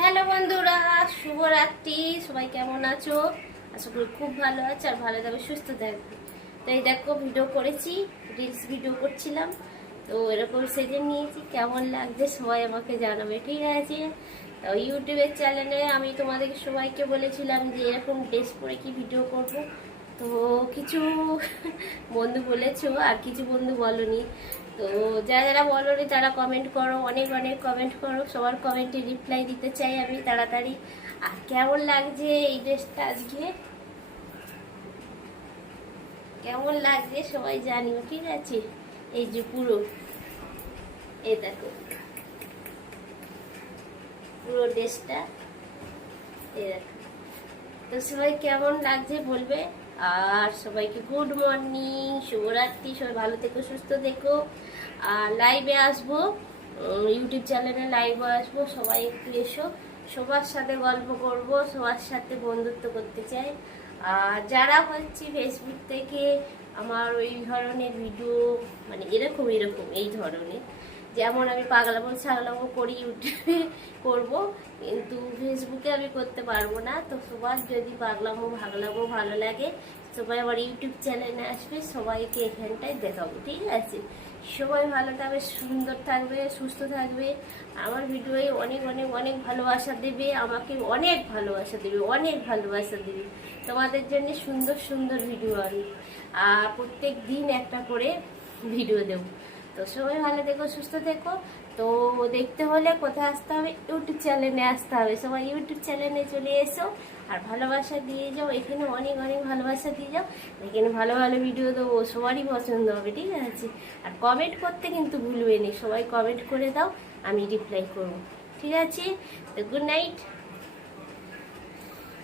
Hello বন্ধুরা, শুভরাত্রি। সবাই কেমন আছো? আশা করি খুব ভালো আছে আর ভালো থাকবে, সুস্থ থাকবে। তো এই দেখো, ভিডিও করেছি, রিলস ভিডিও করছিলাম, তো এরকম সেজে নিয়েছি। কেমন লাগছে সবাই আমাকে জানাবে, ঠিক আছে? তো ইউটিউবের চ্যানেলে আমি তোমাদের সবাইকে বলেছিলাম যে এরকম ড্রেস পরে কি ভিডিও করব। তো কিছু বন্ধু বলেছো আর কিছু বন্ধু বলনি। তো যারা যারা বলোনি তারা কমেন্ট করো, অনেক অনেক কমেন্ট করো। সবার কমেন্টে রিপ্লাই দিতে চাই আমি তাড়াতাড়ি। আর কেমন লাগছে এই ড্রেসটা আজকে, কেমন লাগছে সবাই জানিও, ঠিক আছে? এই যে পুরো, এই দেখো পুরো ড্রেসটা, এই দেখো। তো সবাই কেমন লাগছে বলবে। আর সবাইকে গুড মর্নিং, শুভরাত্রি। সবাই ভালো থেকো, সুস্থ থেকো। আর লাইভে আসবো, ইউটিউব চ্যানেলে লাইভে আসবো। সবাই একটু এসো, সবার সাথে গল্প করব, সবার সাথে বন্ধুত্ব করতে চাই। আর যারা হচ্ছে ফেসবুক থেকে আমার ওই ধরনের ভিডিও, মানে এরকম এরকম এই ধরনের, যেমন আমি পাগলামো ছাগলামো করি ইউটিউবে করব, কিন্তু ফেসবুকে আমি করতে পারবো না। তো সবার যদি পাগলামো ভাগলামো ভালো লাগে, সবাই আমার ইউটিউব চ্যানেলে আসবে, সবাইকে এখানটায় দেখাবো, ঠিক আছে? সবাই ভালো থাকবে, সুন্দর থাকবে, সুস্থ থাকবে। আমার ভিডিওয়ে অনেক অনেক অনেক ভালোবাসা দেবে, আমাকে অনেক ভালোবাসা দেবে, অনেক ভালোবাসা দেবে। তোমাদের জন্য সুন্দর সুন্দর ভিডিও আমি আর প্রত্যেক দিন একটা করে ভিডিও দেবো। তো সবাই ভালো থেকো, সুস্থ থেকো। তো দেখতে হলে কোথায় আসতে হবে? ইউটিউব চ্যানেলে আসতে হবে। সবাই ইউটিউব চ্যানেলে চলে এসো আর ভালোবাসা দিয়ে যাও। এখানে অনেক অনেক ভালোবাসা দিয়ে যাও। এখানে ভালো ভালো ভিডিও দেবো, সবারই পছন্দ হবে, ঠিক আছে? আর কমেন্ট করতে কিন্তু ভুলবে না, সবাই কমেন্ট করে দাও, আমি রিপ্লাই করবো, ঠিক আছে? তো গুড নাইট।